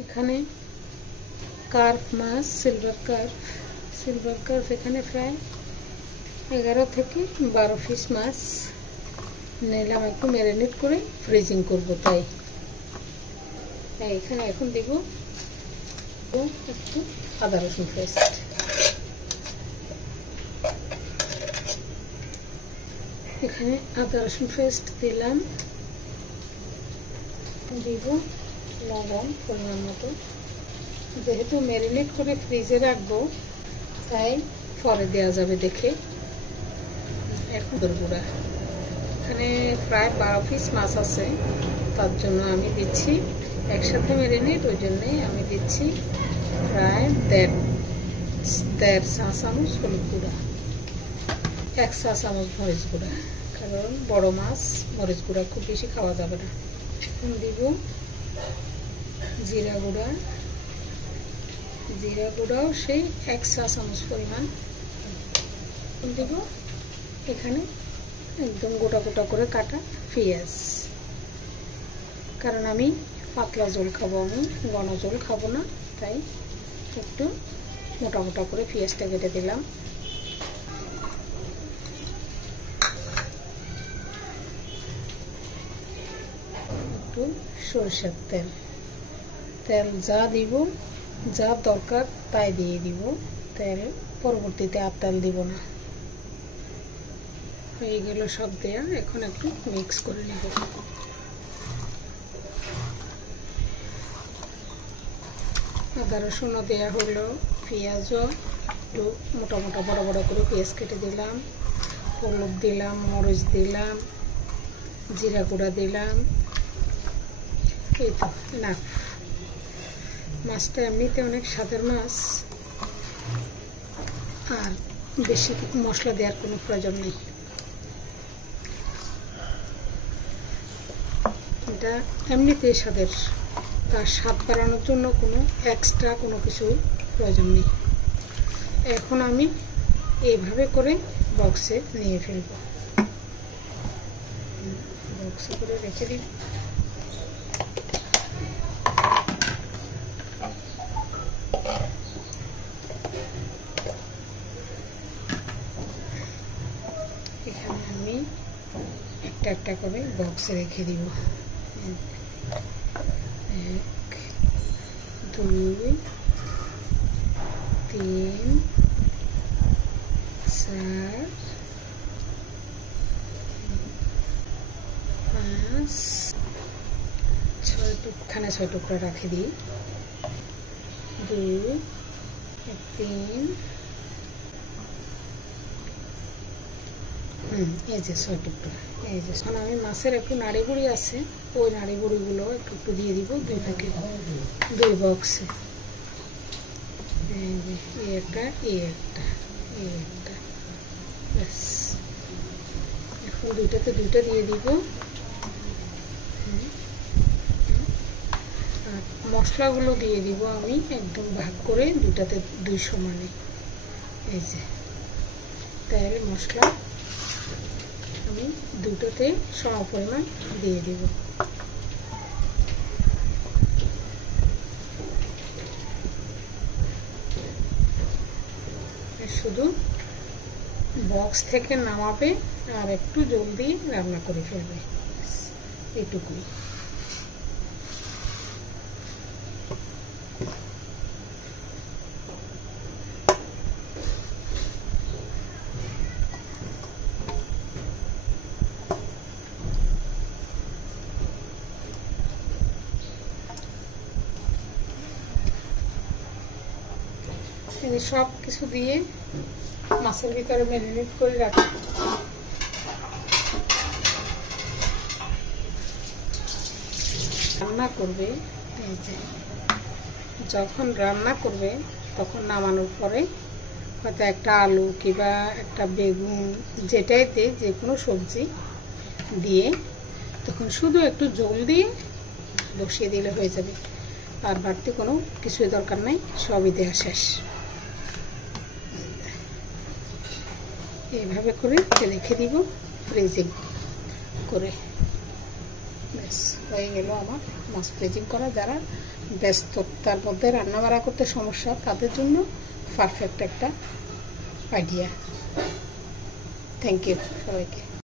এখানে কার্প মাছ, silver carp এখানে প্রায় 11 থেকে 12 পিস মাছ নিলাম, একটু ম্যারিনেট করে ফ্রিজিং করব। তাই এখানে এখন দেব একটু আদা রসুন পেস্ট। এখানে আদা রসুন পেস্ট দিলাম, দিব লবণ পরিমাণ মতো। যেহেতু ম্যারিনেট করে ফ্রিজে রাখবো তাই পরে দেওয়া যাবে দেখে। এখন গুঁড়া, এখানে প্রায় 12 পিস মাছ আছে, তার জন্য আমি দিচ্ছি একসাথে ম্যারিনেট, ওই জন্যই আমি দিচ্ছি প্রায় দেড় চা চামচ হলুদ গুঁড়া, 1 চা চামচ মরিচ গুঁড়া, কারণ বড় মাছ মরিচ গুঁড়া খুব বেশি খাওয়া যাবে না। এখন দিব জিরা গুঁড়াও সেই 1 চা চামচ পরিমাণ দিব। এখানে একদম গোটা গোটা করে কাটা পেঁয়াজ, কারণ আমি পাতলা ঝোল খাবো, আমি ঘন ঝোল খাবো না, তাই একটু মোটা মোটা করে পেঁয়াজটা কেটে দিলাম। একটু সরষের তেল যা দিব, যা দরকার তাই দিয়ে দিব, তেল পরবর্তীতে আর তেল দিব না। হয়ে গেল সব দেয়া, এখন একটু মিক্স করে নেব। আদা রসুনও দেওয়া হলো, পেঁয়াজও একটু মোটা মোটা বড় বড় করে পেঁয়াজ কেটে দিলাম, হলুদ দিলাম, মরিচ দিলাম, জিরা গুঁড়া দিলাম। এই তো না, মাছটা এমনিতে অনেক স্বাদের মাছ, আর বেশি মশলা দেওয়ার কোনো প্রয়োজন নেই। এটা এমনিতেই স্বাদের, তার স্বাদ বাড়ানোর জন্য কোনো এক্সট্রা কোনো কিছুই প্রয়োজন নেই। এখন আমি এইভাবে করে বক্সে নিয়ে ফেলব, বক্সে করে রেখে দিই। এখানে আমি একটা একটা করে বক্সে রেখে দিব। 1 2 3 4 5 6 টুকরা রাখে দিই। 2 3 এই যে 6 টুকরা। এই যে এখন আমি মাছের একটু নাড়ি বুড়ি আছে, ওই নাড়ি বুড়িগুলো একটু একটু দিয়ে দিব 2 বক্সে। এই যে একটা ব্যাস। এখন দুইটাতে দুইটা দিয়ে দিব। আর মশলাগুলো দিয়ে দিব আমি একদম ভাগ করে, দুটাতে 2 সমানে। এই যে তেল মশলা আমি দুটোতে সম পরিমাণ দিয়ে দিব। শুধু বক্স থেকে নামাবে আর একটু জলদি রান্না করে ফেলবে, এটুকুই। সব কিছু দিয়ে মাছের ভিতরে ম্যারিনেট করে রাখি। রান্না করবে, এই যে যখন রান্না করবে তখন নামানোর পরে হয়তো একটা আলু কিংবা একটা বেগুন, যেটাইতে যে কোনো সবজি দিয়ে তখন শুধু একটু জল দিয়ে বসিয়ে দিলে হয়ে যাবে, আর বাড়তি কোনো কিছুই দরকার নাই, সবই দেওয়া শেষ। এইভাবে করে রেখে দিব ফ্রিজিং করে। ব্যাস হয়ে গেল আমার মাছ ফ্রিজিং করা। যারা ব্যস্ততার মধ্যে রান্না বাড়া করতে সমস্যা, তাদের জন্য পারফেক্ট একটা আইডিয়া। থ্যাংক ইউ সবাইকে।